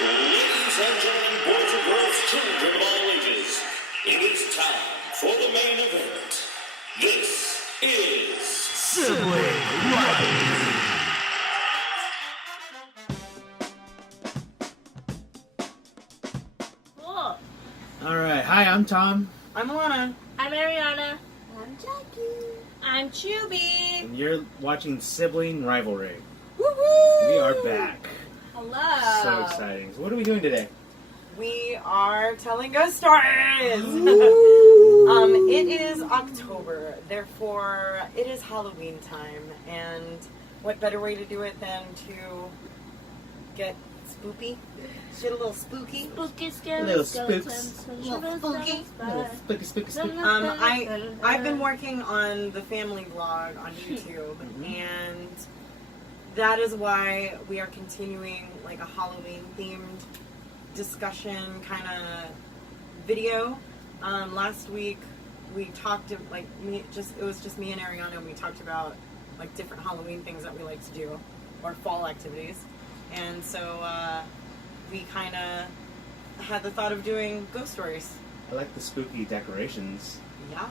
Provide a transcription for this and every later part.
Ladies and gentlemen, boys and girls, children of all ages, it is time for the main event. This is Sibling Rivalry. Cool. Alright, hi, I'm Tom. I'm Alana. I'm Ariana. I'm Jackie. I'm Chubby. And you're watching Sibling Rivalry. Woohoo! We are back. Hello. So exciting. So what are we doing today? We are telling ghost stories. It is October, therefore it is Halloween time, and what better way to do it than to get spoopy? Get a little spooky. Spooky, Little scary spooks. skeletons. Little spooky. Spooky, spooky. I've been working on the family vlog on YouTube, and that is why we are continuing like a Halloween themed discussion kind of video. Last week we talked it was just me and Ariana, and we talked about like different Halloween things that we like to do or fall activities, and so we kind of had the thought of doing ghost stories. I like the spooky decorations. Yeah,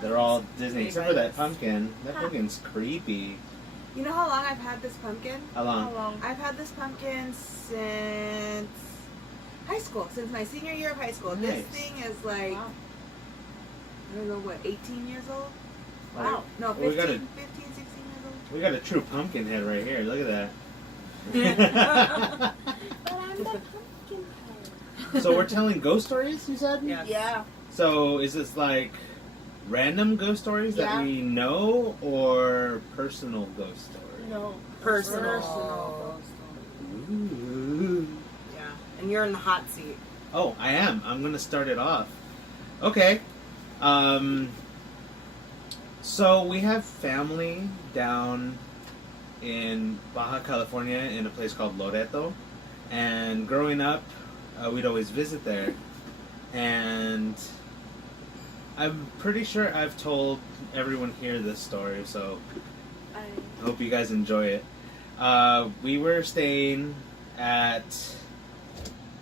They're all Disney, except for that Favorites. pumpkin. That pumpkin's creepy. You know how long I've had this pumpkin? How long? I've had this pumpkin since high school, since my senior year of high school. Nice. This thing is like, Wow. I don't know, what, 18 years old? Wow. No, Well, 15, we 16 years old. We got a true pumpkin head right here. Look at that. But I'm the pumpkin head. So we're telling ghost stories, you said? Yes. Yeah. So is this like random ghost stories Yeah. that we know, or personal ghost stories? No. Personal. Ooh. Yeah, and you're in the hot seat. Oh, I am. I'm gonna start it off. Okay. So we have family down in Baja California in a place called Loreto, and growing up, we'd always visit there. And I'm pretty sure I've told everyone here this story, so I hope you guys enjoy it. We were staying at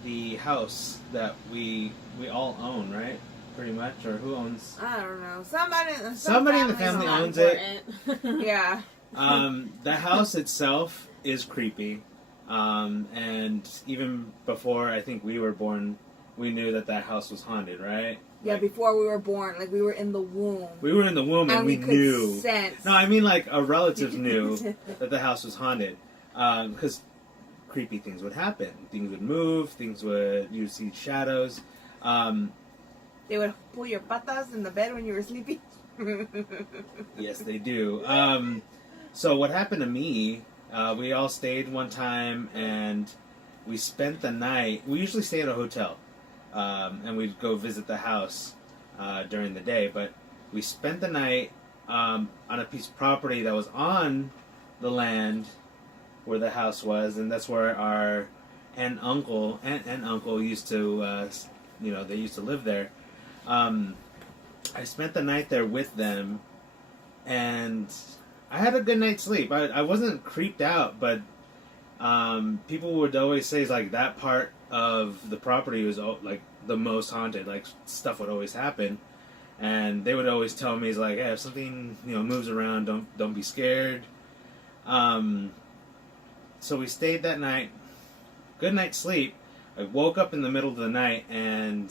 the house that we all own, right? Pretty much, or who owns? I don't know. Somebody Somebody in the family owns it. Yeah. The house itself is creepy, and even before I think we were born, we knew that house was haunted, right? Yeah, before we were born, like we were in the womb. We were in the womb and we could knew. sense. No, I mean like our relatives knew that the house was haunted, because creepy things would happen. Things would move. You'd see shadows. They would pull your patas in the bed when you were sleeping. Yes, they do. So what happened to me? We all stayed one time and we spent the night. We usually stay at a hotel, and we'd go visit the house during the day. But we spent the night on a piece of property that was on the land where the house was, and that's where our aunt and uncle used to, they used to live there. I spent the night there with them, and I had a good night's sleep. I wasn't creeped out, but people would always say like that part of the property was like the most haunted. Like stuff would always happen, and they would always tell me like, "Hey, if something moves around, don't be scared." So we stayed that night. Good night's sleep. I woke up in the middle of the night and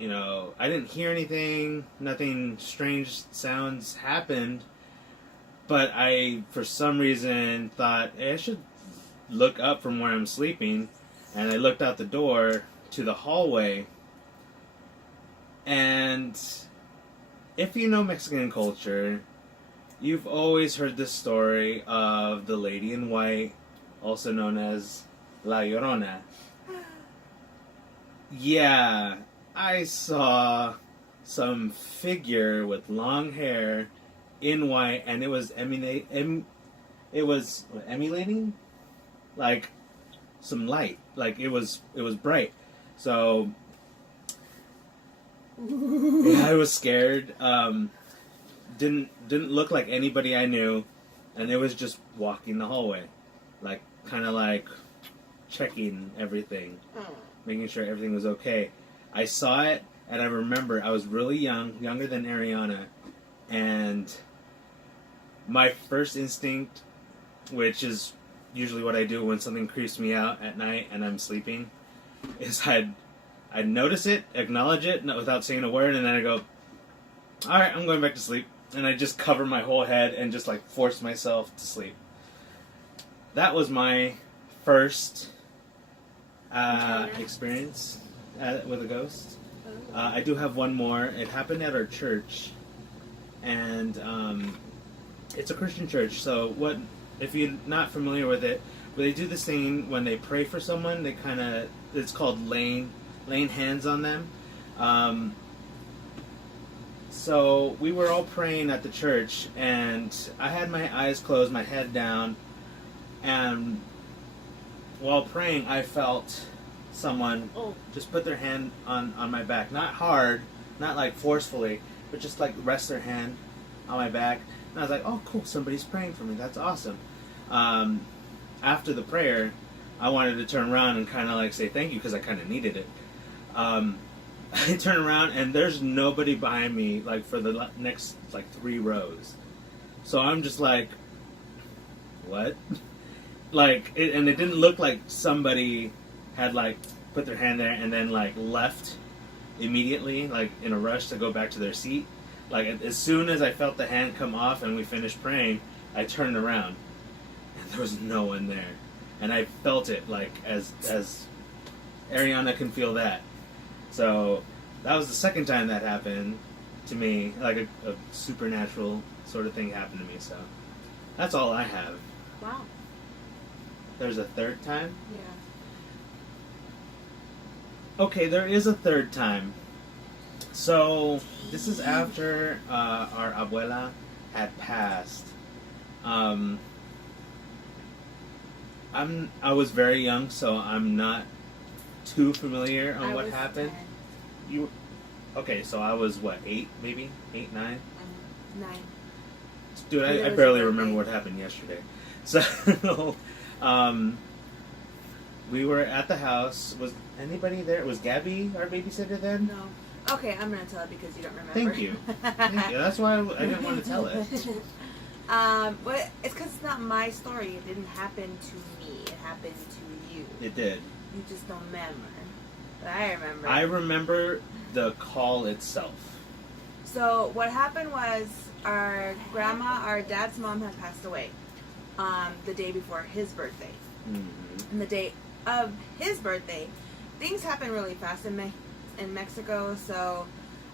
I didn't hear anything. Nothing strange sounds happened. But I, for some reason, thought, hey, I should look up from where I'm sleeping. And I looked out the door to the hallway. And if you know Mexican culture, you've always heard the story of the lady in white, also known as La Llorona. Yeah, I saw some figure with long hair in white, and it was emulating like some light. Like it was bright. So yeah, I was scared. Didn't look like anybody I knew, and it was just walking the hallway, like kind of like checking everything, Oh. making sure everything was okay. I saw it, and I remember I was really young, younger than Ariana, and my first instinct, which is usually what I do when something creeps me out at night and I'm sleeping, is I'd notice it, acknowledge it without saying a word, and then I go, alright, I'm going back to sleep. And I just cover my whole head and just like force myself to sleep. That was my first experience with a ghost. I do have one more. It happened at our church, and it's a Christian church. So what? If you're not familiar with it, they do this thing when they pray for someone. They it's called laying hands on them. So we were all praying at the church, and I had my eyes closed, my head down, and while praying, I felt someone just put their hand on my back. Not hard, not like forcefully, but just like rest their hand on my back. And I was like, oh, cool, somebody's praying for me. That's awesome. After the prayer, I wanted to turn around and kind of like say thank you because I kind of needed it. I turn around and there's nobody behind me like for the next like 3 rows. So I'm just like, what? Like, and it didn't look like somebody had like put their hand there and then like left immediately, like in a rush to go back to their seat. Like as soon as I felt the hand come off and we finished praying, I turned around and there was no one there. And I felt it like as Ariana can feel that. So that was the second time that happened to me, like a supernatural sort of thing happened to me. So that's all I have. Wow. There's a third time? Yeah. Okay, there is a third time. So this is after our abuela had passed. I was very young, so I'm not too familiar on what happened. 10. Okay, so I was what, 8 maybe? 8, 9? 9. Dude, Yeah, I it was barely birthday. remember what happened yesterday. So, we were at the house. Was anybody there? Was Gabby our babysitter then? No. Okay, I'm gonna tell it because you don't remember. Thank you. Thank you. That's why I didn't want to tell it. But it's because it's not my story. It didn't happen to me. It happened to you. It did. You just don't remember. But I remember. I remember the call itself. So what happened was our dad's mom had passed away the day before his birthday. Mm-hmm. And the day of his birthday, things happened really fast in Mexico. So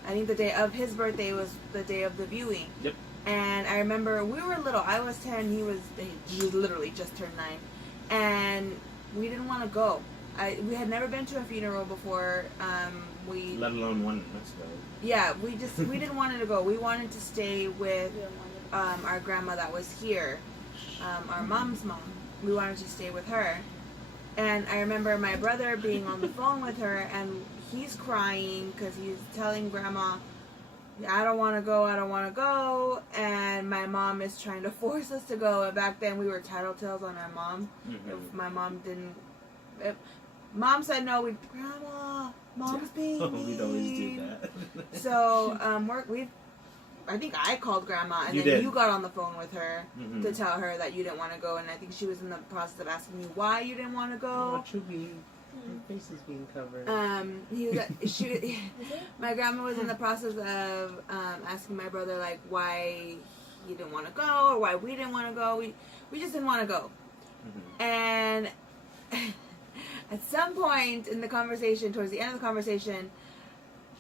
I think the day of his birthday was the day of the viewing. Yep. And I remember we were little. I was 10. He literally just turned 9. And we didn't want to go. We had never been to a funeral before. Let alone one in Mexico. Yeah, we didn't want to go. We wanted to stay with our grandma that was here, our mom's mom. We wanted to stay with her. And I remember my brother being on the phone with her, and he's crying because he's telling grandma, I don't want to go, I don't want to go. And my mom is trying to force us to go. And back then we were tattletales on our mom. Mm-hmm. If my mom didn't... If mom said no, we'd, Grandma, mom's being mean. We'd always do that. So, I think I called grandma, and You then did. you got on the phone with her Mm-hmm. to tell her that you didn't want to go, and I think she was in the process of asking you why you didn't want to Oh, go. Chubby. Your face is being covered. My grandma was in the process of asking my brother like why he didn't want to go or why we didn't want to go. We just didn't want to go, Mm-hmm. and at some point in the conversation, towards the end of the conversation,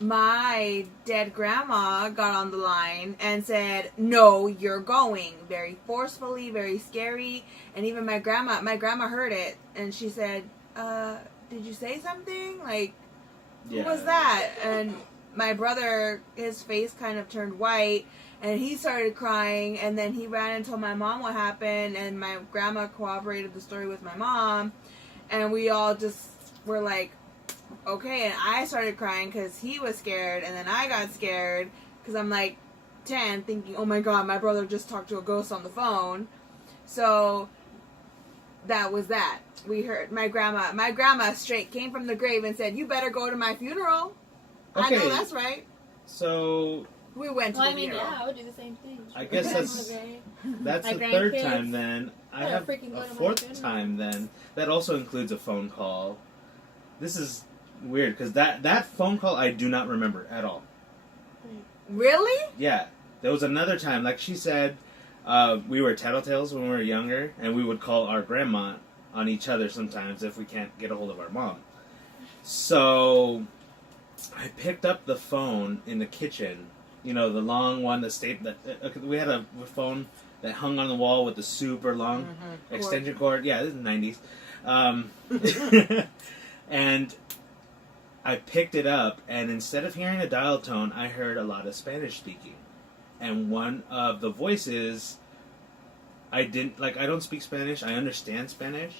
my dead grandma got on the line and said, no, you're going, very forcefully, very scary. And even my grandma heard it, and she said, did you say something? Like, who was that? And my brother, his face kind of turned white, and he started crying, and then he ran and told my mom what happened, and my grandma corroborated the story with my mom, and we all just were like, okay. And I started crying because he was scared, and then I got scared because I'm like 10 thinking, oh my god, my brother just talked to a ghost on the phone. So that was that. We heard my grandma straight came from the grave and said, "You better go to my funeral." I know Okay. that's right. So We went to Well, the I mean, funeral. yeah, I would do the same thing. I guess that's My the third grandkids. time then. I Yeah, have freaking go a to my fourth funeral. time then. That also includes a phone call. This is weird because that phone call I do not remember at all. Really? Yeah, there was another time, like she said, we were tattletales when we were younger, and we would call our grandma on each other sometimes if we can't get a hold of our mom. So I picked up the phone in the kitchen, you know, the long one that stayed. We had a phone that hung on the wall with the super long extension cord. Yeah, this is the 90s. And I picked it up, and instead of hearing a dial tone, I heard a lot of Spanish speaking. And one of the voices, I don't speak Spanish, I understand Spanish,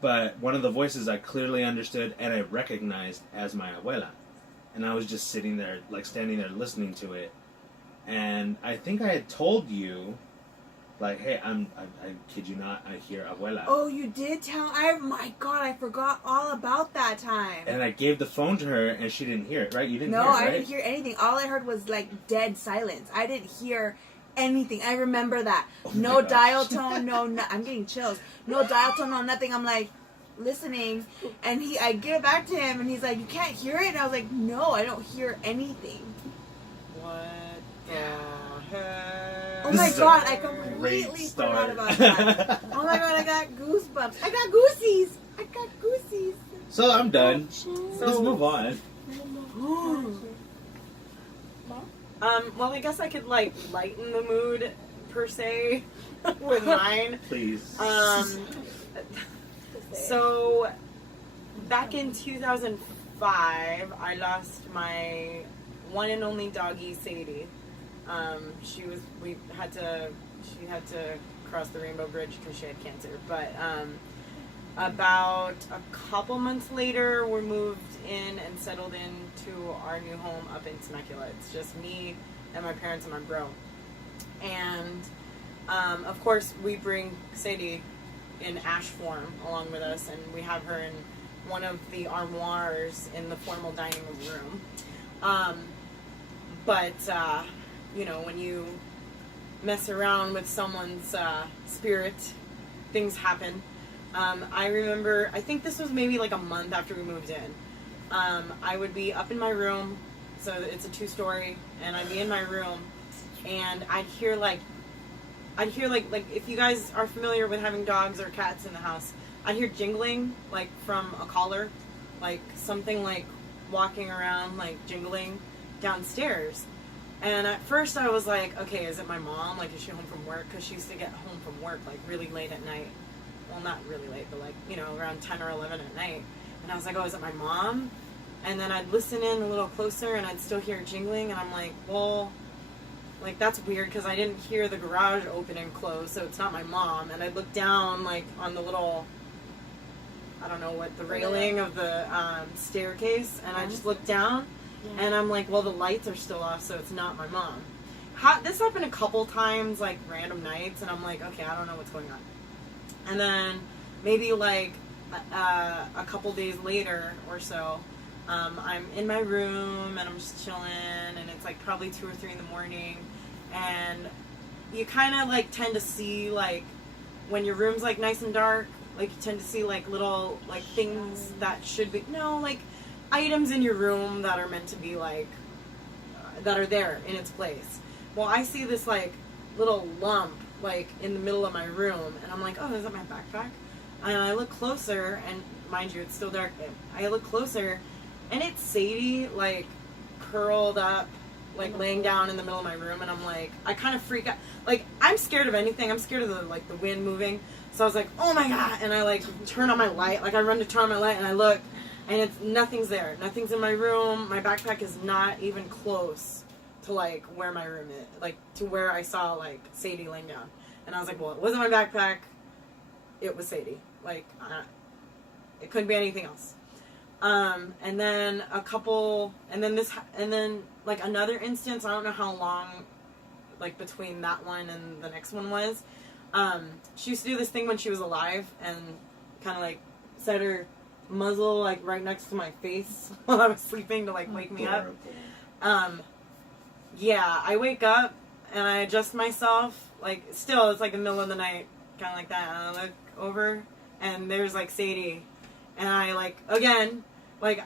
but one of the voices I clearly understood and I recognized as my abuela. And I was just sitting there, like standing there listening to it. And I think I had told you, like, hey, I kid you not, I hear abuela. Oh, you did tell? My God, I forgot all about that time. And I gave the phone to her, and she didn't hear it, right? You didn't hear it, No, right? I didn't hear anything. All I heard was like dead silence. I didn't hear anything. I remember that. Oh No my gosh. dial tone, I'm getting chills. No dial tone, no nothing. I'm like listening, and I give it back to him, and he's like, "You can't hear it?" And I was like, "No, I don't hear anything." What the heck? Oh This my is a God, I great completely start. forgot about that. Oh my God, I got goosebumps. I got goosies. So I'm done. So- Let's move on. Well, I guess I could like lighten the mood per se with mine. Please. So back in 2005, I lost my one and only doggie, Sadie. She had to cross the Rainbow Bridge because she had cancer. But about a couple months later, we moved in and settled into our new home up in Temecula. It's just me and my parents and my bro. And of course, we bring Sadie in ash form along with us, and we have her in one of the armoires in the formal dining room. But you know, when you mess around with someone's spirit, things happen. I remember, I think this was maybe like a month after we moved in. I would be up in my room, so it's a 2-story, and I'd be in my room, and I'd hear like if you guys are familiar with having dogs or cats in the house, I'd hear jingling like from a collar, like something like walking around like jingling downstairs. And at first I was like, okay, is it my mom? Like, is she home from work? Because she used to get home from work like really late at night. Well, not really late, but like, you know, around 10 or 11 at night. And I was like, oh, is it my mom? And then I'd listen in a little closer and I'd still hear jingling, and I'm like, well, like, that's weird because I didn't hear the garage open and close, so it's not my mom. And I'd look down like on the little, I don't know what, the railing of the staircase, and I just looked down, and I'm like, well, the lights are still off, so it's not my mom. This happened a couple times, like random nights, and I'm like, okay, I don't know what's going on. And then maybe like a couple days later or so, I'm in my room and I'm just chilling, and it's like probably 2 or 3 in the morning, and you kind of like tend to see, like, when your room's like nice and dark, like you tend to see like little like things that should be, like items in your room that are meant to be like that are there in its place. Well, I see this like little lump like in the middle of my room, and I'm like, oh, is that my backpack? And I look closer, and mind you, it's still dark. I look closer, and it's Sadie, like curled up, like laying down in the middle of my room, and I'm like, I kind of freak out. Like, I'm scared of anything. I'm scared of the wind moving. So I was like, oh my God, and I like turn on my light. Like, I run to turn on my light, and I look, and nothing's there. Nothing's in my room. My backpack is not even close to like where my room is, like to where I saw like Sadie laying down. And I was like, well, it wasn't my backpack. It was Sadie. Like, it couldn't be anything else. And then like another instance, I don't know how long, like between that one and the next one was. She used to do this thing when she was alive and kind of like set her muzzle like right next to my face while I was sleeping to like wake me up. Yeah, I wake up and I adjust myself. Like, still, it's like the middle of the night, kind of like that. And I look over and there's like Sadie, and I like again. Like,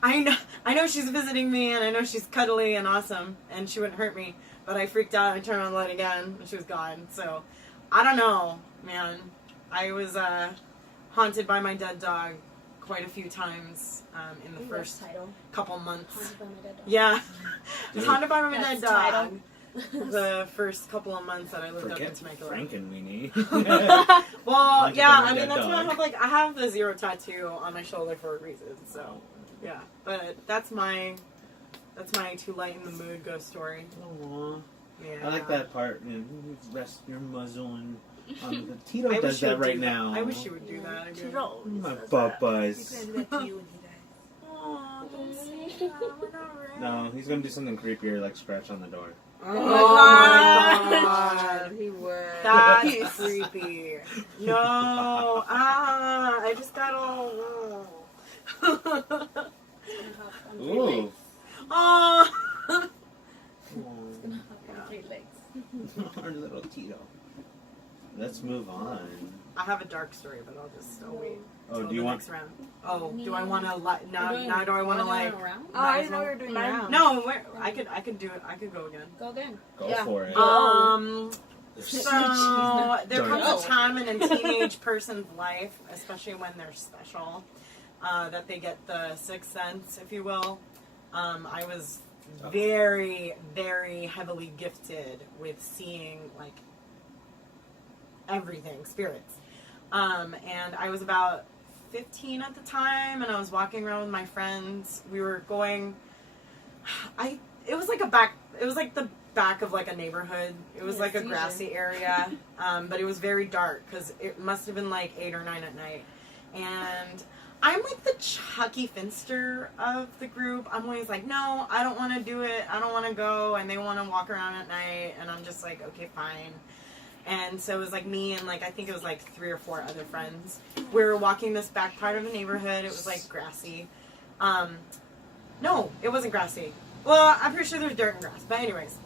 I know she's visiting me, and I know she's cuddly and awesome, and she wouldn't hurt me. But I freaked out, and I turned on the light again, and she was gone. So, I don't know, man. I was haunted by my dead dog quite a few times in the first title. couple months. Haunted by my dead dog. Yeah. I was haunted by my dead That's dog. title. The first couple of months that I lived up in Forget Temecula. Frankenweenie. Well, Haunted yeah, by my I mean, dead that's what I dog. have, like, I have the 0 tattoo on my shoulder for a reason, so, yeah. But that's my too light in the mood ghost story. Aw. Yeah. I like that part. You know, rest your muzzle and the Tito I does wish you that would right do that. now. I wish you would do that again. Tito. My He's bubas. gonna do that to you when he dies. Aw, don't say that. We're not ready. No, he's gonna do something creepier, like scratch on the door. Oh, my my God. He would. That's creepy. No. I just got all... Ooh. Oh. Our little Tito. Let's move on. I have a dark story, but I'll wait. Oh, till do you the want? next round? Oh, do I want to now do I want to like? Oh, I didn't know we were doing rounds. No, I could do it. I could go again. Go again. Go Yeah. for it. So there Don't comes know. a time in a teenage person's life, especially when they're special, that they get the sixth sense, if you will. I was very, very heavily gifted with seeing like everything, spirits. And I was about 15 at the time, and I was walking around with my friends. We were going. It was like the back of like a neighborhood. It was like a grassy area, but it was very dark because it must have been like 8 or 9 at night. And I'm like the Chucky Finster of the group. I'm always like, no, I don't want to do it. I don't want to go. And they want to walk around at night, and I'm just like, okay, fine. And so it was like me and like I think it was like 3 or 4 other friends. We were walking this back part of the neighborhood. It was like grassy. No, it wasn't grassy. Well, I'm pretty sure there's dirt and grass. But anyways,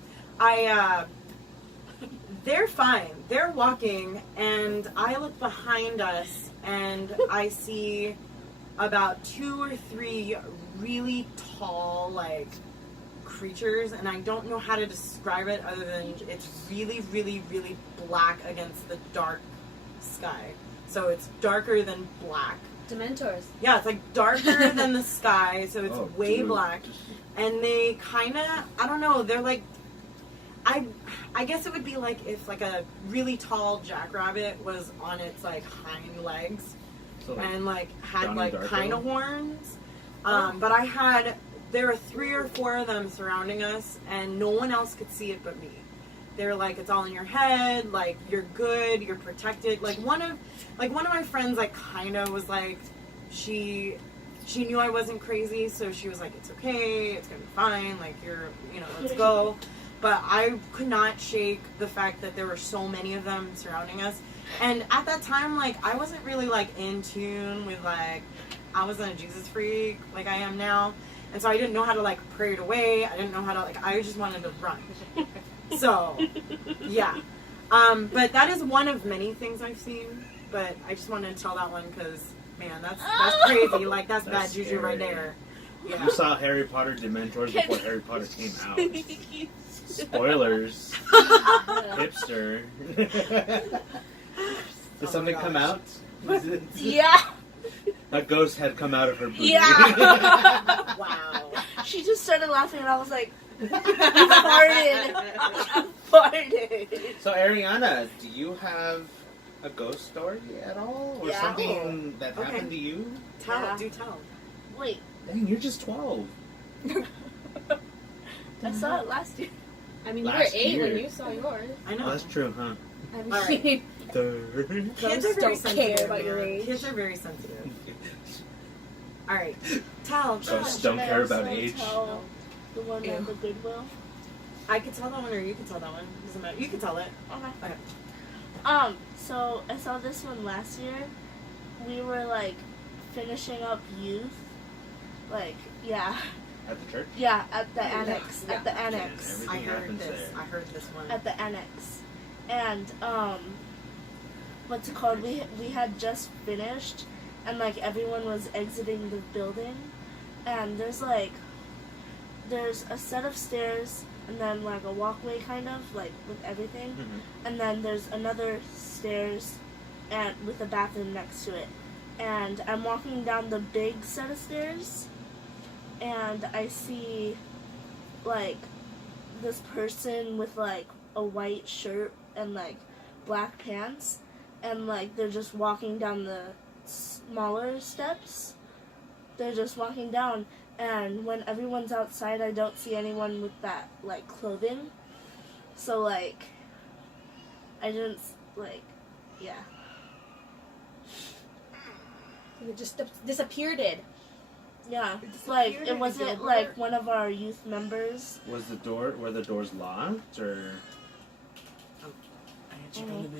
they're fine. They're walking, and I look behind us, and I see about 2 or 3 really tall, like, creatures, and I don't know how to describe it other than it's really, really, really black against the dark sky. So it's darker than black. Dementors. Yeah, it's like darker than the sky, so it's way dude. black. And they kind of, I don't know, they're like, I guess it would be like if like a really tall jackrabbit was on its like hind legs So, like, and like had Donnie like Darko? kind of horns. But there were 3 or 4 of them surrounding us, and no one else could see it but me. They're like, it's all in your head, like you're good, you're protected. Like one of my friends like kind of was like, she knew I wasn't crazy, so she was like, it's okay, it's gonna be fine, like let's go. But I could not shake the fact that there were so many of them surrounding us. And at that time, like, I wasn't really, like, in tune with, like, I wasn't a Jesus freak like I am now. And so I didn't know how to, like, pray it away. I didn't know how to, like, I just wanted to run. So, yeah. But that is one of many things I've seen. But I just wanted to tell that one because, man, that's crazy. Like, that's bad juju right there. Yeah. You saw Harry Potter Dementors before Harry Potter came out. Spoilers. Hipster. Did something my come gosh. out? Yeah. A ghost had come out of her booty. Yeah. Wow. She just started laughing, and I was like, I farted. So, Ariana, do you have a ghost story at all? Or Yeah. something that Okay. happened to you? Yeah. Do tell. Wait, Dang, you're just 12. I saw it last year. I mean, you Last were 8 year. when you saw yours. I Oh, know. that's true, huh? I mean, All right. kids Kids are very don't sensitive. care about your man. age. Kids are very sensitive. All right. Tell. Ghosts don't care about age. Tell the one Ew. at the Goodwill. I could tell that one, or you could tell that one. Doesn't matter. You can tell it. Okay. So I saw this one last year. We were like finishing up youth. Like, yeah. At the church? Yeah, at the annex. Yeah. At the annex. Everything I heard happens this. there. I heard this one. At the annex. And what's it called? We had just finished and like everyone was exiting the building, and there's a set of stairs and then like a walkway kind of like with everything, Mm-hmm. and then there's another stairs and with a bathroom next to it. And I'm walking down the big set of stairs and I see like this person with like a white shirt and like black pants, and like they're just walking down the smaller steps. They're just walking down, and when everyone's outside I don't see anyone with that like clothing, so like I didn't like, yeah. It just disappeared. It. Yeah, It like disappeared it in wasn't Gilbert. like one of our youth members. Were the doors locked, or?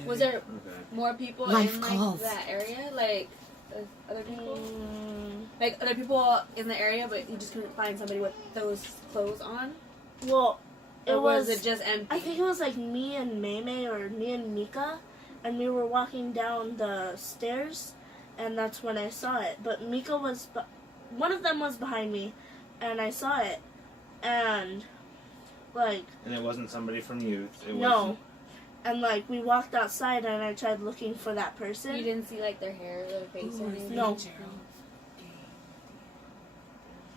Was there Okay. more people Life in like calls. that area? Like other people? Mm, Like other people in the area, but you just couldn't find somebody with those clothes on? well, it Or was. it just empty? I think it was like me and Maymay or me and Mika, and we were walking down the stairs, and that's when I saw it. But Mika was, one of them was behind me, and I saw it, and like And it wasn't somebody from youth. It no, and like we walked outside, and I tried looking for that person. You didn't see like their hair or their face or anything? No.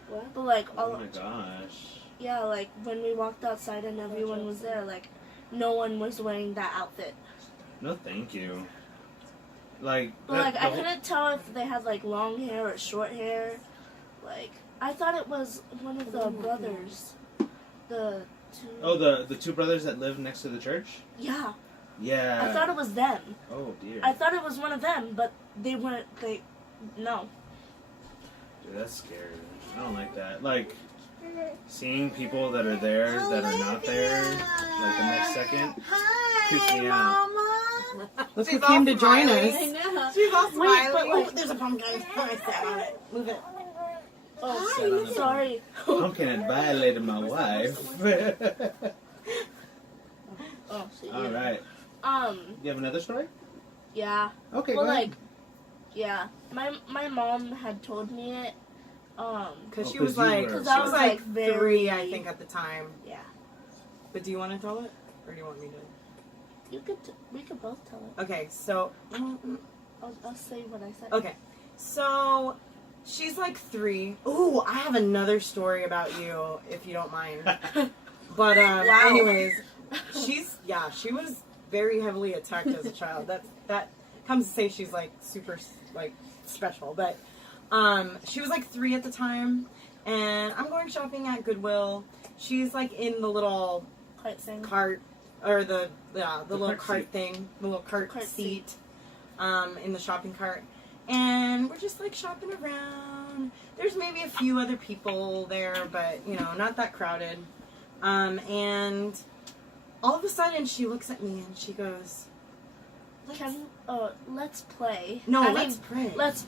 What? But like Oh all, my gosh. yeah, like when we walked outside and everyone was there, like no one was wearing that outfit. No, thank you. Like. But that- like the I whole- couldn't tell if they had like long hair or short hair. Like I thought it was one of the brothers. The two. Oh, the two brothers that live next to the church. Yeah. Yeah. I thought it was them. Oh dear. I thought it was one of them, but they weren't. No. Dude, that's scary. I don't like that. Like seeing people that are there that are not there, like the next second, creeps me out. Look She's who came all to join smiling. us. I know. She's all Wait, smiling. but like- Oh, there's a pumpkin. I sat on it. Move it. Oh, Sat on the sorry. Pumpkin had violated my wife. Oh, so All right. You have another story? Yeah. Okay. Well, go ahead. like, yeah. My mom had told me it. Because Oh, she was 'cause you like, were- she I was was, like like, very- 3, I think, at the time. Yeah. But do you want to tell it, or do you want me to? We could both tell it. Okay, so I'll say what I said. okay, so she's like 3. Ooh, I have another story about you, if you don't mind. But Wow. anyways, she was very heavily attacked as a child. That comes to say she's like super like special. But she was like 3 at the time, and I'm going shopping at Goodwill. She's like in the little Quite saying. cart, or the little cart cart seat. thing, the little cart Cart seat, in the shopping cart, and we're just like shopping around. There's maybe a few other people there, but not that crowded. And all of a sudden she looks at me and she goes, Let's play. "No, I let's mean, pray." Let's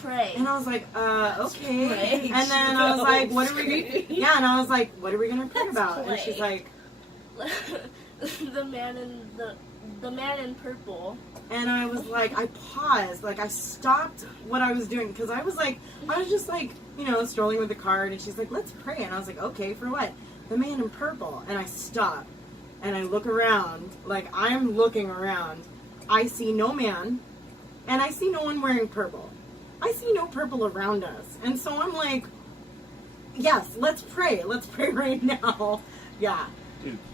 pray. And I was like, okay. Pray. And then I was like, what are we gonna, yeah, and I was like, what are we gonna pray Let's about? And play. she's like, the man in purple. and I was like, I paused, like I stopped what I was doing, because I was just like, strolling with the cart, and she's like, let's pray. And I was like, okay, for what? The man in purple. And I stop, and I look around, like I'm looking around. I see no man, and I see no one wearing purple. I see no purple around us. And so I'm like, yes, let's pray. Let's pray right now. Yeah.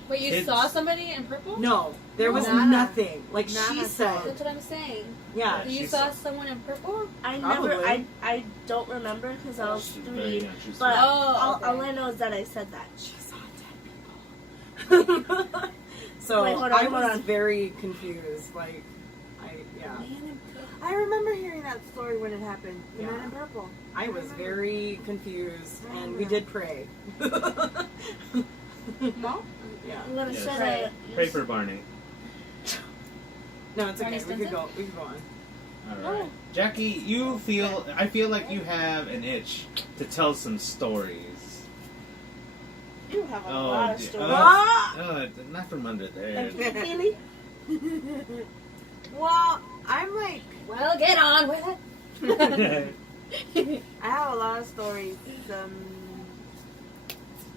Wait, you Kids. saw somebody in purple? No, there was Nada. nothing. Like Nada. she said. That's what I'm saying. Yeah. You she saw saw- someone in purple? I Probably. I don't remember because I was She's 3. very young. She's But Oh, okay. all I know is that I said that. She saw dead people. So Wait, hold on, I hold was on. very confused. Like, I remember hearing that story when it happened. The Yeah. man in purple. I was very confused, and we did pray. Mom? Yeah. I'm gonna Yes. say Pray. that. Pray for Barney. No, it's okay. Ernest We could Stinson? go on. All right, Jackie. I feel like you have an itch to tell some stories. You have a lot of dear. stories. Not from under there. And you, Keely? Well, I'm like, Well, get on with it. I have a lot of stories.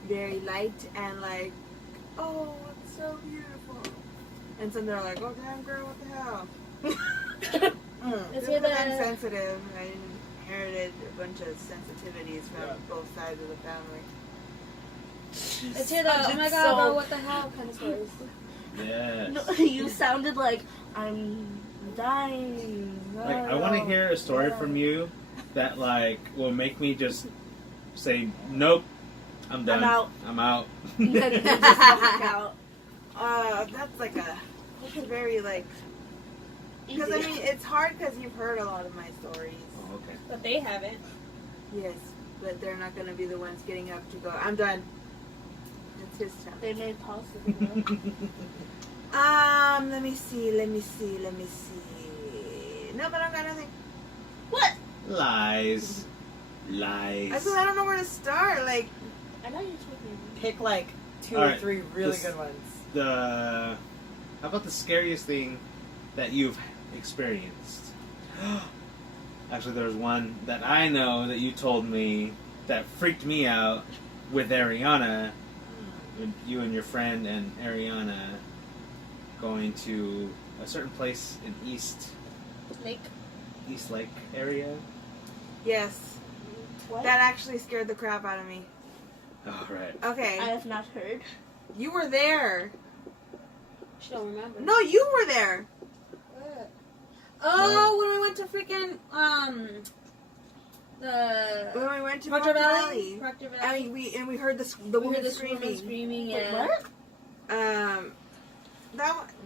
Very light and like, oh, it's so beautiful. And some that are like, oh damn girl, what the hell? Let's Just hear because I'm the. sensitive, I inherited a bunch of sensitivities from both sides of the family. Let's hear the. Oh my god, So- bro, what the hell kind of stories? Yes. No, you sounded like I'm dying. Like, I want to hear a story from you that like will make me just say, nope, I'm done. I'm out. I'm out. Just walk out. That's like that's a very like, because I Easy. mean it's hard because you've heard a lot of my stories. Oh, okay. But they haven't. Yes, but they're not gonna be the ones getting up to go. I'm done. It's his turn. They made possible. Let me see. No, but I've got nothing. What? Lies. I Lies. said I don't know where to start. Like, I know you told me. Pick like 2 All or right, 3 really this- good ones. How about the scariest thing that you've experienced? Actually, there's one that I know that you told me that freaked me out with Ariana. With you and your friend and Ariana going to a certain place in East Lake area. yes, What? that actually scared the crap out of me. All right. Okay, I have not heard. you were there. She don't remember. No, you were there. Oh, when we went to freaking the When we went to Proctor Proctor Valley. Proctor Valley. and we heard the We woman heard the screaming. screaming. Wait, Yeah. what?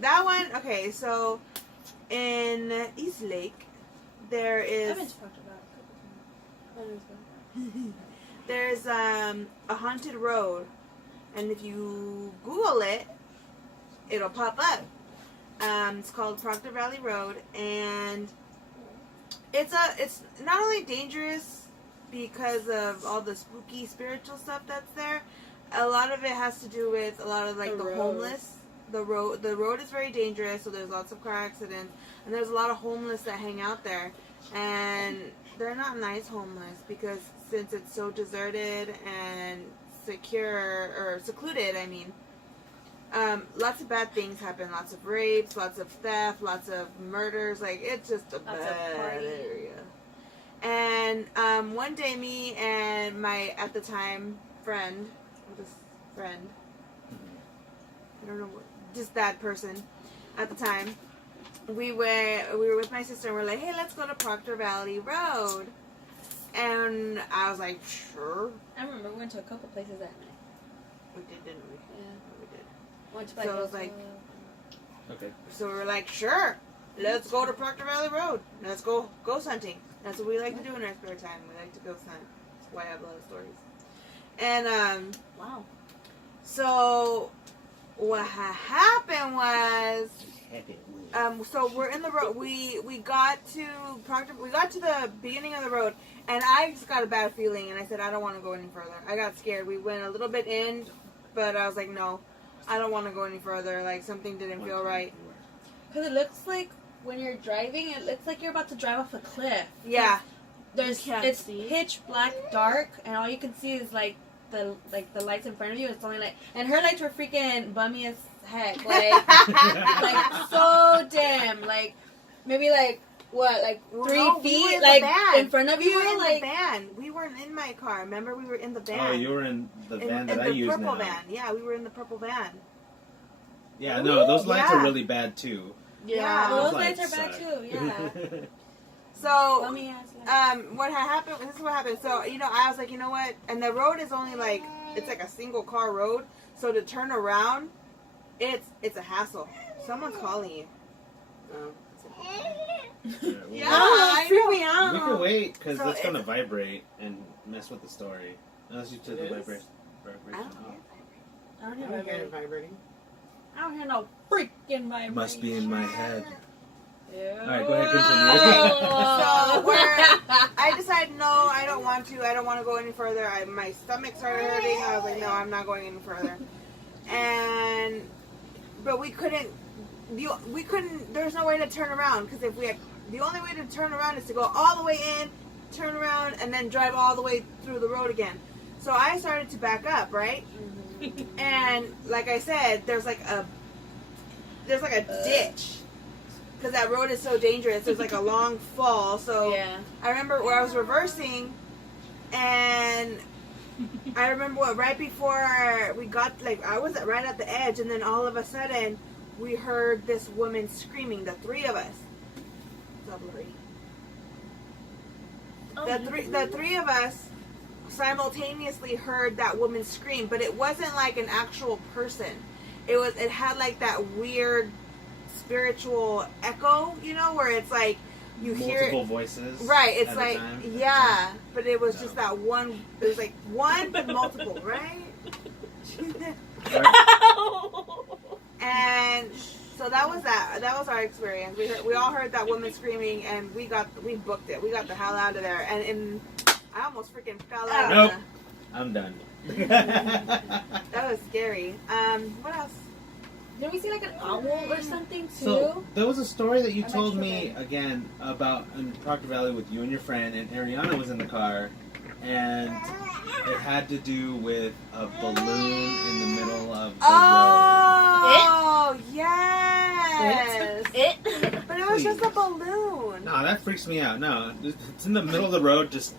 That one. Okay, so in East Lake, there I've is been to Proctor Valley a couple times. there's a haunted road, and if you Google it, it'll pop up. It's called Proctor Valley Road, and it's not only dangerous because of all the spooky spiritual stuff that's there. A lot of it has to do with a lot of like The the road. homeless. The road is very dangerous, so there's lots of car accidents, and there's a lot of homeless that hang out there, and they're not nice homeless because since it's so deserted and secluded, I mean. Lots of bad things happen. Lots of rapes, lots of theft, lots of murders. Like, it's just a Lots of bad party. area. And one day, me and my at the time friend, I don't know, just that person at the time. We were with my sister and we're like, hey, let's go to Proctor Valley Road. And I was like, sure. I remember we went to a couple places that night. We did, didn't we? Yeah. We did. Went to So it was like- Okay. So we were like, sure, let's go to Proctor Valley Road. Let's go ghost hunting. That's what we like to do in our spare time. We like to ghost hunt. That's why I have a lot of stories. And Wow. so what happened was, so we're in the road. We got to Proctor. We got to the beginning of the road, and I just got a bad feeling, and I said I don't want to go any further. I got scared. We went a little bit in, but I was like, no, I don't want to go any further. Like something didn't feel right. Because it looks like when you're driving, it looks like you're about to drive off a cliff. Yeah. It's see. pitch black dark, and all you can see is like the lights in front of you. It's only like, and her lights were freaking bummy as heck, like so dim, like maybe like what, like Well, 3 no, we feet, were in the like van. in front of We you, were in like the van. We weren't in my car. Remember, we were in the van. Oh, you were in the van in that I the use purple now. van. Yeah, we were in the purple van. Yeah, no, those lights Yeah. are really bad too. Yeah. those Those lights are lights bad suck. too. Yeah, So, bummy ass lights. what had happened? This is what happened. So, I was like, you know what? And the road is only like, it's like a single car road. So to turn around, it's a hassle. Someone's calling you. Oh, it's okay. Yeah, I freak know. me out. We can wait because So it's gonna it's- vibrate and mess with the story. Unless you took the It is? vibration I don't off. hear I don't I hear don't hear it vibrating. vibrating. I don't hear no freaking vibration. Must be in my head. All right, go ahead, continue. So I decided, no, I don't want to. I don't want to go any further. My stomach started hurting. I was like, no, I'm not going any further. But we couldn't. There's no way to turn around because the only way to turn around is to go all the way in, turn around, and then drive all the way through the road again. So I started to back up, right? And like I said, there's like a ditch. Because that road is so dangerous. There's like a long fall. So Yeah. I remember where I was reversing, and I remember right before we got, I was right at the edge, and then all of a sudden we heard this woman screaming. The three of us. It's blurry. The three of us simultaneously heard that woman scream, but it wasn't like an actual person. It had like that weird spiritual echo, where it's like you hear Multiple voices. right. It's at a like time. yeah, but it was just that one. It was like one, but multiple, right? And so that was that. That was our experience. We all heard that woman screaming, and we booked it. We got the hell out of there, and I almost freaking fell out. Nope. I'm done. That was scary. What else? Didn't we see like an owl or something too? So there was a story that you I'm told not me sure. again about in Proctor Valley with you and your friend, and Ariana was in the car, and it had to do with a balloon in the middle of the Oh, yes. It? But it was just a Please. balloon. road. No, that freaks me out. No, it's in the middle of the road, just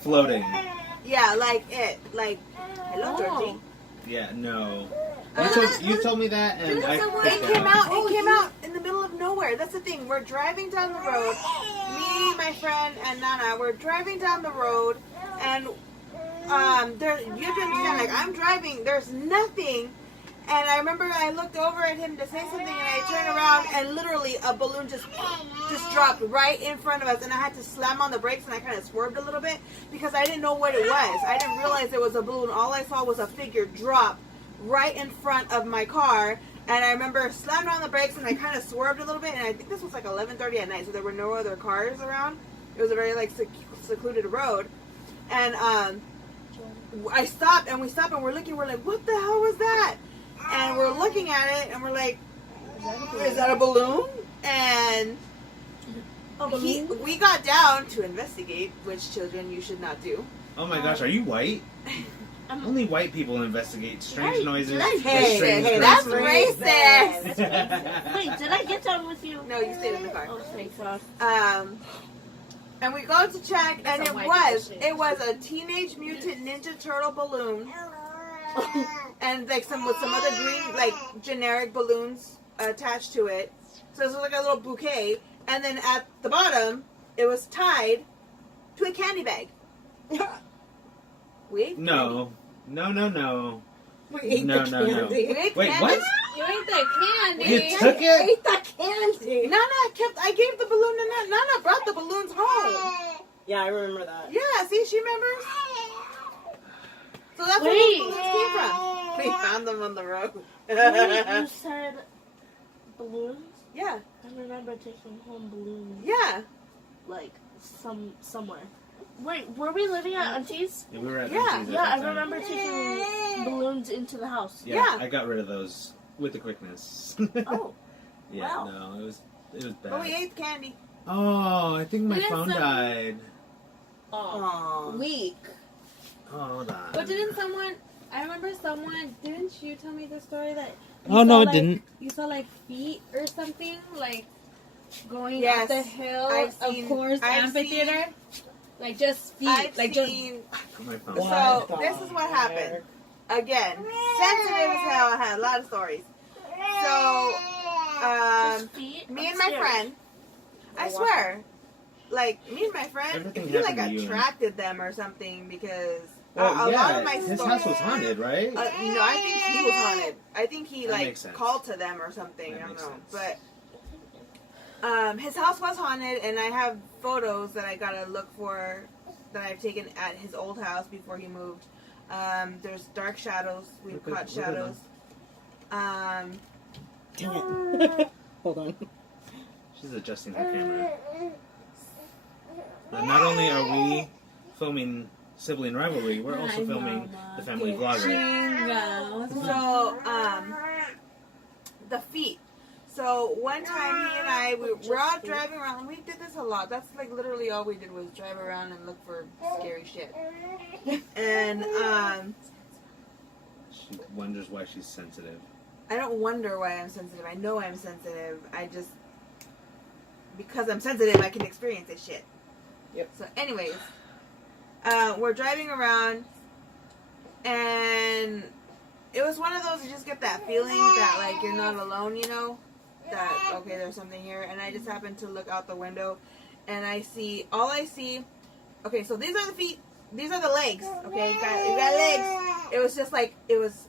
floating. Yeah, like it. Like, hello, Georgie. Yeah, no. Uh, You told me that, and I It freaked came out. out. It came out in the middle of nowhere. That's the thing. We're driving down the road. Me, my friend, and Nana. We're driving down the road, and there. You have to understand. Like, I'm driving. There's nothing. And I remember I looked over at him to say something, and I turned around, and literally a balloon just dropped right in front of us, and I had to slam on the brakes, and I kind of swerved a little bit because I didn't know what it was. I didn't realize it was a balloon. All I saw was a figure drop right in front of my car, and I remember slammed on the brakes, and I kind of swerved a little bit, and I think this was like 11:30 at night, so there were no other cars around. It was a very like secluded road, and I stopped, and we stopped, and we're looking. We're like, what the hell was that? And we're looking at it, and we're like, is that a balloon? And we got down to investigate, which children you should not do. Oh my gosh, are you white? Only white people investigate strange Right. noises. Hey, strange that's noises. racist. Wait, did I get down with you? No, you stayed in the car. Oh, thank God. And we go to check, and That's it a white was a Teenage Mutant Ninja Turtle balloon, and like with some other green like generic balloons attached to it. So it was like a little bouquet, and then at the bottom it was tied to a candy bag. We ate No. We ate No, the no, no. candy. We ate Wait, candy. what? You ate the candy. You took it? ate the candy. I gave the balloon to Nana. Nana brought the balloons home. Yeah, I remember that. Yeah, see, she remembers. So that's where Wait. those balloons came from. We found them on the road. Wait, you said balloons? Yeah, I remember taking home balloons, yeah, like, somewhere. Wait, were we living at Auntie's? Yeah, we were at Yeah. Auntie's at Yeah, that I time. remember taking balloons into the house. Yeah. I got rid of those with the quickness. Oh, Yeah, wow. no, it was bad. but we ate candy. Oh, I think my Didn't phone some- died. Aww. Weak. Oh, hold on. But didn't someone? I remember someone. Didn't you tell me the story that? Oh, no, it like, didn't. You saw like feet or something like going Yes, up the hill I've of seen- Coors I've Amphitheater. Like just feet. I've like seen. Oh, my phone. So this is what happened. Again, sensitive as hell. I had a lot of stories. So, Just feet me and my upstairs. friend, I swear, like me and my friend, Everything he like happened to you. attracted them or something because Well, a yeah, lot of my his stories. house was haunted, right? No, I think he was haunted. I think he That like makes sense. called to them or something. That I don't makes know, sense. but his house was haunted, and I have photos that I gotta look for that I've taken at his old house before he moved. There's dark shadows. We Okay, caught look at shadows. Hold on. She's adjusting her camera. But not only are we filming Sibling Rivalry, we're also filming the family vlogger. So, the feet. So one time he and I, we're out driving around, and we did this a lot. That's like literally all we did was drive around and look for scary shit. And She wonders why she's sensitive. I don't wonder why I'm sensitive. I know I'm sensitive. I just, because I'm sensitive, I can experience this shit. Yep. So anyways, we're driving around, and it was one of those, you just get that feeling that like you're not alone, you know? That, okay, there's something here. And I just happened to look out the window, and all I see, okay, so these are the feet, these are the legs, okay? You got legs. It was just like, it was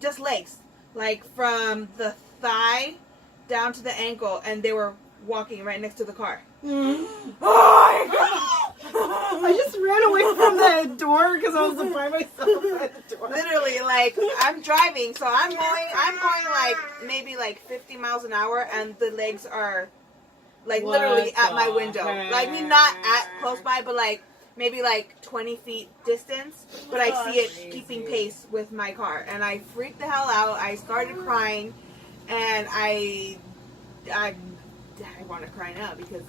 just legs. Like from the thigh down to the ankle, and they were walking right next to the car. Oh my god! I just ran away from the door because I was by myself by the door. Literally, like, I'm driving, so I'm going like maybe like 50 miles an hour, and the legs are like literally at my window. Like, I mean, not at close by, but like maybe like 20 feet distance. But I see it keeping pace with my car, and I freaked the hell out. I started crying, and I want to cry now because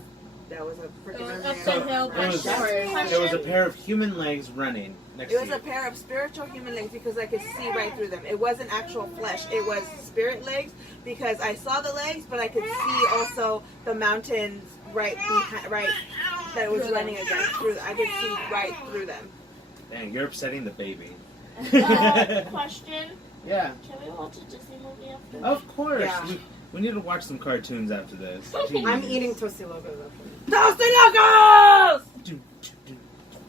that was a freaking There was a pair of human legs running next to It was you. a pair of spiritual human legs because I could see right through them. It wasn't actual flesh. It was spirit legs because I saw the legs, but I could see also the mountains right behind, right that it was running against. I could see right through them. Dang, you're upsetting the baby. Question. Yeah. Can we watch a Disney movie after? Of course. Yeah. We need to watch some cartoons after this. I'm eating Toasty Locos Toasty Locos!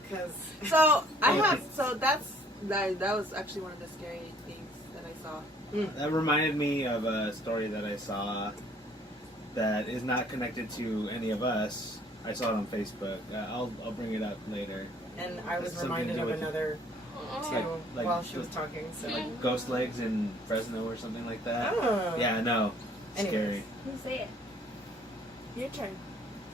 because So that was actually one of the scary things that I saw. That reminded me of a story that I saw that is not connected to any of us. I saw it on Facebook. I'll bring it up later. and I was Something to reminded do of with- another too like while she was talking. So Ghost legs in Fresno or something like that. oh. Yeah, I know. Anyways. Scary. You say it. Your turn.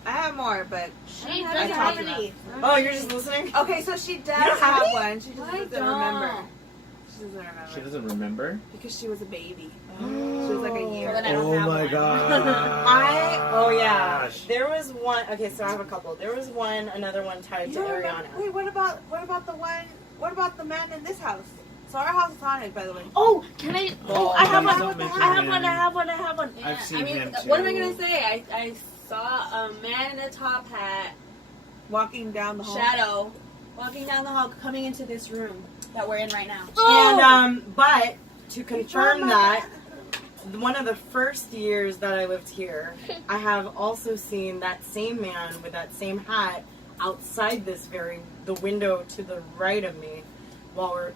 I have more, but She I doesn't talked have any. Oh, you're just listening? okay. So she does don't have have any? one. She just I doesn't don't. remember. She doesn't remember She doesn't remember? because she was a baby. She was like a year. Well, then I don't Oh have my one. god. Oh yeah, there was one. Okay, so I have a couple. There was another one tied You to don't remember? Ariana. Wait, what about the one? What about the man in this house? So our house is haunted, by the way. Oh, can I? Oh, I have Please one. don't mention I have him. one. I have one. I have one. I've seen I mean, him too. what am I gonna say? I saw a man in a top hat, Walking down the hall. shadow, walking down the hall, coming into this room that we're in right now. And but to confirm that, one of the first years that I lived here, I have also seen that same man with that same hat outside the window to the right of me. While we're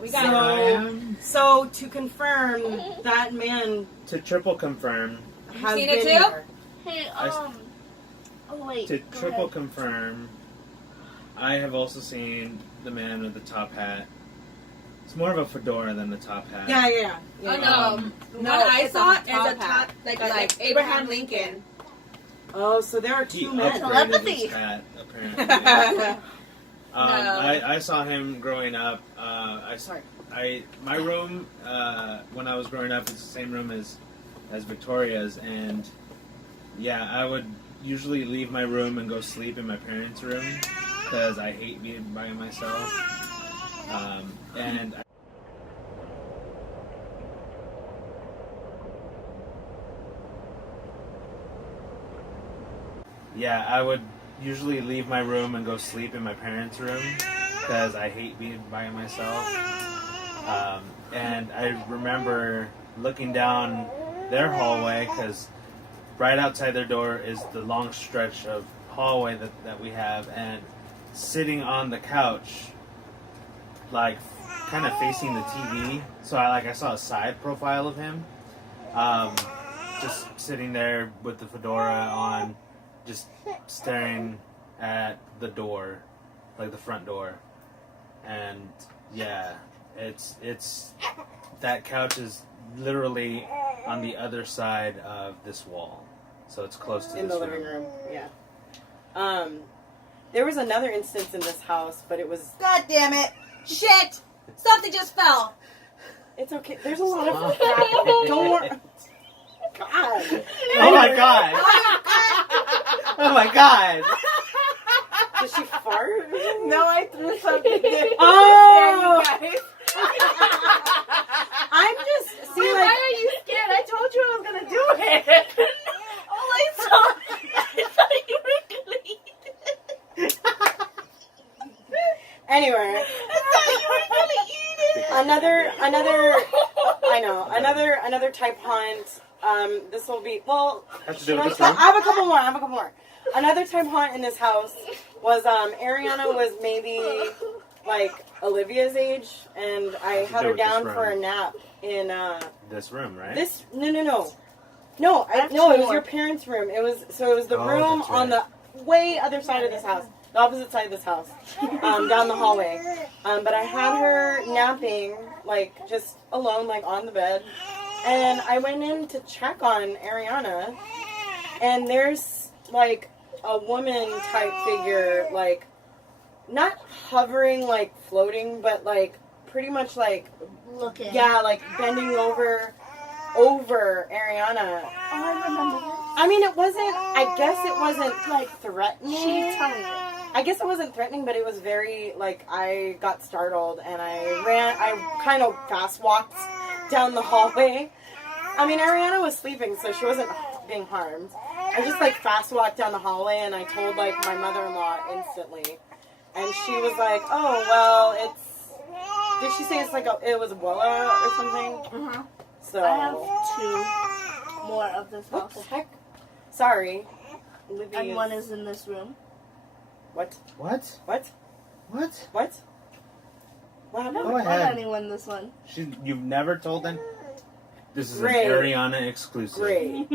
We got So to confirm, that man To triple confirm, has seen been it too? here. Hey, I- oh wait. to go triple ahead. confirm, I have also seen the man with the top hat. It's more of a fedora than the top hat. Yeah. Oh no, Um, the no, one I it's saw a is a top top, hat. like Abraham Lincoln. Oh, so there are He two men. upgraded Telepathy. his hat, apparently. No. I saw him growing up. Sorry. My room when I was growing up is the same room as Victoria's, and yeah, I would usually leave my room and go sleep in my parents' room because I hate being by myself. And yeah, I would usually leave my room and go sleep in my parents' room because I hate being by myself. And I remember looking down their hallway because right outside their door is the long stretch of hallway that we have, and sitting on the couch, like kind of facing the TV. So I saw a side profile of him, just sitting there with the fedora on, just staring at the door, like the front door. And yeah, it's that couch is literally on the other side of this wall. So it's close to in this the living room. Yeah. There was another instance in this house, but it was. God damn it! Shit! Something just fell. It's okay. There's a lot of crap. Don't worry. God. Oh my god! Oh my god! Did she fart? No, I threw something. Oh! Yeah, you guys. I'm just see Wait, like. why are you scared? I told you I was gonna do it. Oh, I saw. I thought you were gonna eat it. Anyway, I thought you were gonna eat it. another type hunt. This will be well. Have to do should with I, this room? I have a couple more. Another type hunt in this house was Ariana was maybe like Olivia's age, and I Has to had do her with this down room. for a nap in This room, right? this. No. I have No, two it was more. your parents' room. It was the Oh, room that's on right. the way other side of this house, the opposite side of this house, down the hallway. But I had her napping, like just alone, like on the bed, and I went in to check on Ariana, and there's like a woman type figure, like not hovering, like floating, but like pretty much like Looking. yeah, like bending over Ariana. Oh, I remember this. I mean, it wasn't. I guess it wasn't like threatening. She didn't tell me it. I guess it wasn't threatening, but it was very like I got startled and I ran. I kind of fast walked down the hallway. I mean, Ariana was sleeping, so she wasn't being harmed. I just like fast walked down the hallway and I told like my mother-in-law instantly, and she was like, "Oh well, it's." Did she say it's like it was Willa or something? Uh-huh. So. I have 2 more of this What house. the heck? Sorry. Libby And one is in this room. What? What? What? What? What? What I happened? never Go told ahead. anyone this one. You've never told them? This is Great. an Ariana exclusive. Great.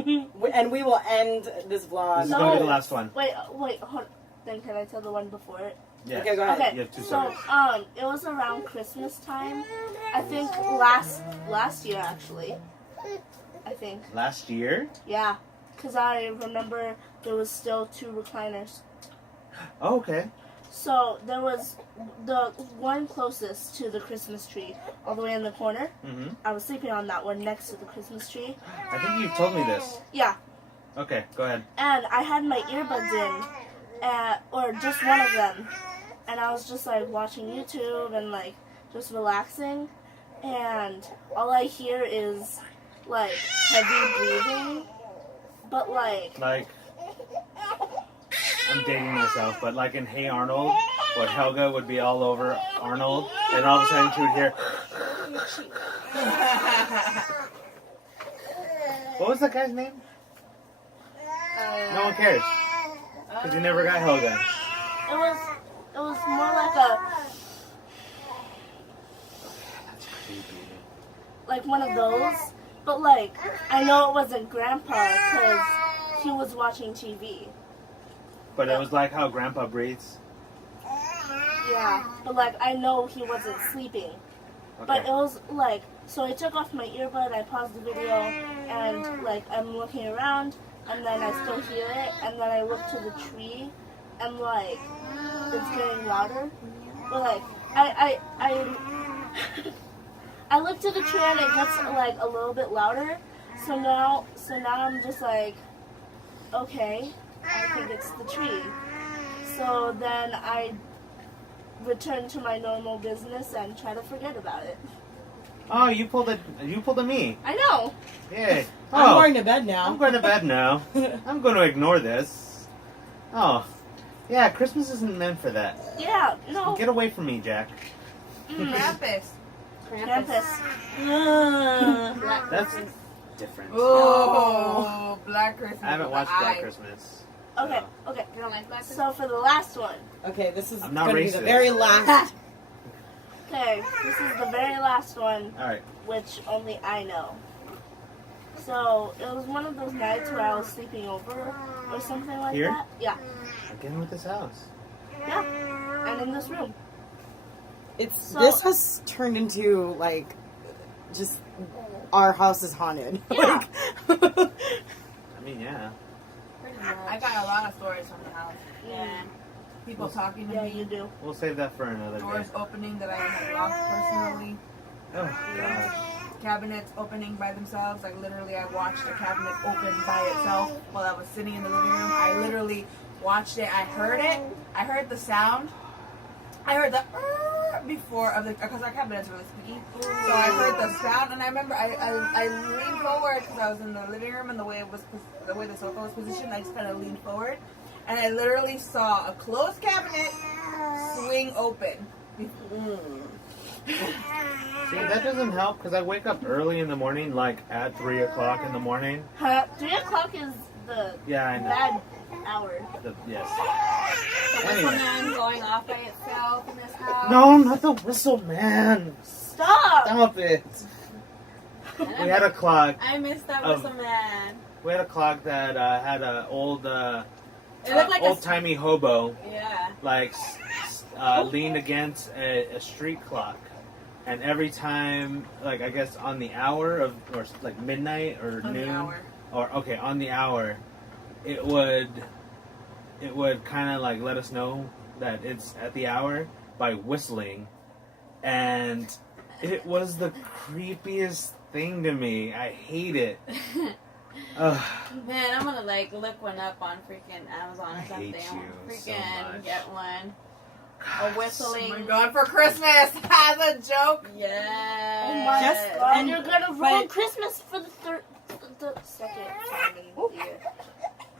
And we will end this vlog. This is No. going to be the last one. Wait, hold. Then can I tell the one before it? Yes. Okay, go ahead. Okay. You have 2 So, seconds. it was around Christmas time. I think last year actually. I think. Last year? Yeah. Cause I remember there was still 2 recliners. Oh, okay. So there was the one closest to the Christmas tree, all the way in the corner. Mm-hmm. I was sleeping on that one next to the Christmas tree. I think you've told me this. Yeah. Okay, go ahead. And I had my earbuds in, or just one of them, and I was just like watching YouTube and like just relaxing, and all I hear is like heavy breathing, but like Like, I'm dating myself, but like in Hey Arnold, where Helga would be all over Arnold, and all of a sudden she would hear, what was that guy's name? No one cares. Because you never got Helga. it was more like a like one of those, but like I know it wasn't Grandpa because he was watching TV. But it was like how Grandpa breathes. Yeah, but like I know he wasn't sleeping. But it Okay. was like, so I took off my earbud, I paused the video, and like I'm looking around, and then I still hear it, and then I look to the tree, and like it's getting louder. But like I I look to the tree and it gets like a little bit louder. So now I'm just like, okay, I think it's the tree. So then I return to my normal business and try to forget about it. Oh, you pulled a me. I know. Yay. I'm Oh, going to bed I'm now. going to bed now. I'm going to ignore this. Oh. Yeah, Christmas isn't meant for that. Yeah, no. Get away from me, Jack. Krampus. Krampus. That's different. Oh, Black Christmas. I haven't with watched the Black eye. Christmas. Okay, so- okay. You don't like Black Christmas? So for the last one. Okay, this is I'm not going to be the racist. very last. Okay, this is the very last one, Alright. which only I know. So it was one of those nights where I was sleeping over or something like Here? that. Yeah, Again with this house. yeah. And in this room. So- This has turned into like just our house is haunted. Yeah. I mean, yeah. I got a lot of stories from the house. And people talking to Yeah, me. you do. We'll save that for another Doors day. opening that I had locked personally. Oh, God. Cabinets opening by themselves. Like literally, I watched a cabinet open by itself while I was sitting in the living room. I literally watched it. I heard it. I heard the sound. I heard the before of the because our cabinet's really squeaky. So I heard the sound, and I remember I leaned forward because I was in the living room and the way the sofa was positioned. I just kind of leaned forward, and I literally saw a closed cabinet swing open. See, that doesn't help because I wake up early in the morning, like at 3 o'clock in the morning. 3 o'clock is the Yeah, I know. bad hour. Yes. The Anyway. whistle man going off by itself in this house. No, not the whistle man. Stop! Stop it. We had a clock. I missed that Of- whistle man. We had a clock that had an old, It looked like old timey hobo, yeah. like leaned against a street clock, and every time, like I guess on the hour of or like midnight or On noon, the hour. or okay on the hour, it would kind of like let us know that it's at the hour by whistling, and it was the creepiest thing to me. I hate it. Ugh. Man, I'm gonna like look one up on freaking Amazon or I something. hate I'm you gonna so freaking much. get one. God, A whistling. Oh my god, for Christmas as a joke. Yeah. Oh my Just- and you're gonna ruin but- Christmas for the second time in the year.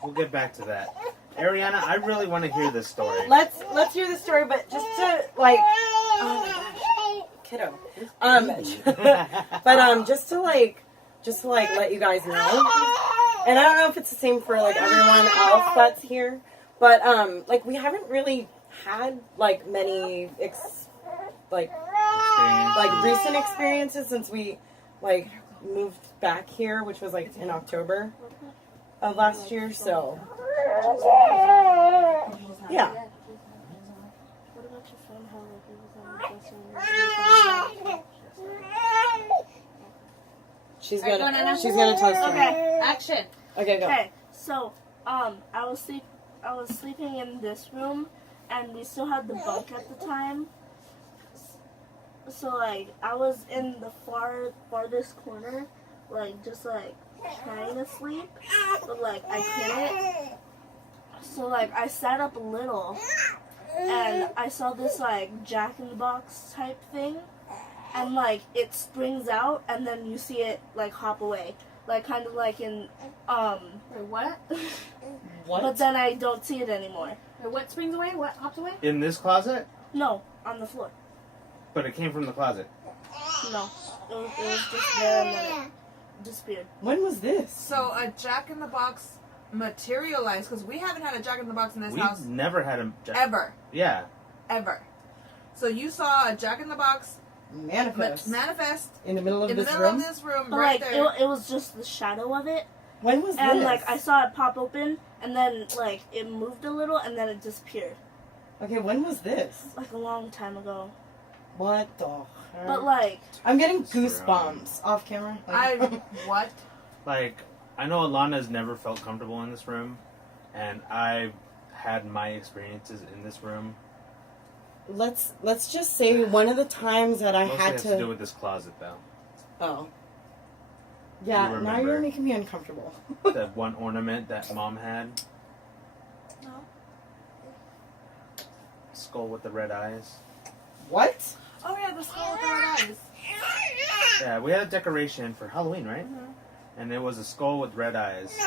We'll get back to that. Ariana, I really want to hear this story. Let's hear the story, but just to like, kiddo. But just to let you guys know, and I don't know if it's the same for like everyone else that's here, but like we haven't really had like many recent experiences since we like moved back here, which was like in October of last year. So yeah. What about your friend? How like it was on the She's Alright, gonna go, Nana. tell us. Okay. Action. Okay, go. Okay, so I was sleeping in this room, and we still had the bunk at the time. So like I was in the farthest corner, like just like trying to sleep, but like I couldn't. So like I sat up a little, and I saw this like Jack in the Box type thing. And like it springs out, and then you see it like hop away, like kind of like in Wait, what? What? But then I don't see it anymore. Wait, what springs away? What hops away? In this closet? No, on the floor. But it came from the closet. No, it was just there and then it disappeared. When was this? So a Jack in the Box materialized because we haven't had a Jack in the Box in this We've house never had a ever. Yeah. Ever. So you saw a Jack in the Box manifest in the middle of in the this middle room. of this room But right like there. it was just the shadow of it, When was and this? like I saw it pop open, and then like it moved a little, and then it disappeared. Okay, when was this? Like a long time ago. What the heck? But like I'm getting goosebumps off camera. What? Like, I know Alana's never felt comfortable in this room, and I've had my experiences in this room. let's just say one of the times that I Mostly had has to do with this closet, though. Oh. Yeah, You now remember. you're making me uncomfortable. That one ornament that Mom had. No. Skull with the red eyes. What? Oh yeah, the skull with the red eyes. Yeah, we had a decoration for Halloween, right? Mhm. And it was a skull with red eyes.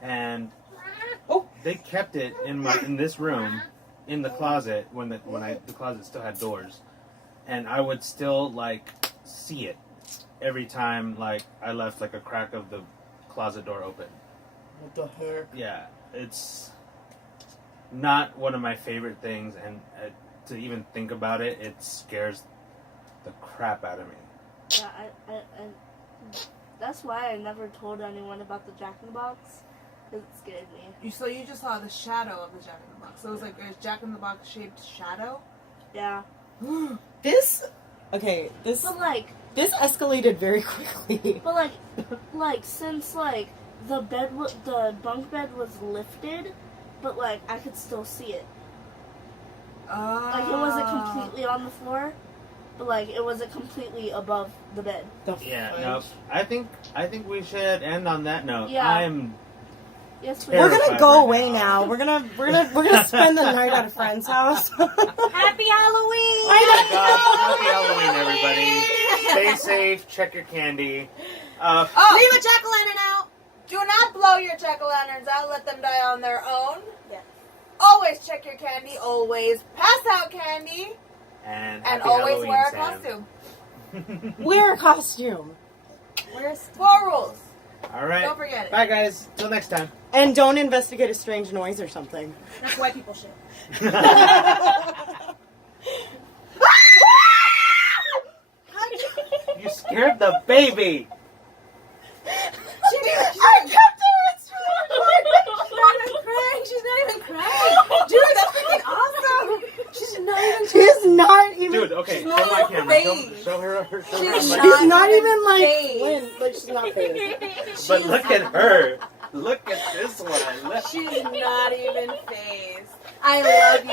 And Oh. they kept it in this room, in the closet, when the closet still had doors. And I would still like see it every time like I left like a crack of the closet door open. What the heck? Yeah, it's not one of my favorite things, and to even think about it, it scares the crap out of me. yeah, I that's why I never told anyone about the Jack in the Box. 'Cause it scared me. So you just saw the shadow of the Jack in the Box. So it was like a Jack in the Box shaped shadow. Yeah. This But like this escalated very quickly. But like since like the bunk bed was lifted, but like I could still see it. Like it wasn't completely on the floor, but like it wasn't completely above the bed. Yeah, no. I think we should end on that note. Yeah. I'm Yes, We're please. gonna go away now. We're gonna spend the night at a friend's house. Happy Halloween! Happy Halloween, everybody. Stay safe. Check your candy. Leave a jack-o'-lantern out. Do not blow your jack-o'-lanterns out. Let them die on their own. Yeah. Always check your candy. Always pass out candy. And And happy always Halloween, wear a Sam. costume. Wear a costume. Wear 4 rules. All right. Don't forget it. Bye, guys. Till next time. And don't investigate a strange noise or something. That's white people shit. You scared the baby. She's not even crying. Dude, that's freaking awesome. She's not even She's not even. Dude, okay, She's show not my even camera. phased. Show her. She's my She's not even like. phased. Like she's not phased. But look at her. Look at this one. Look. She's not even phased. I love you.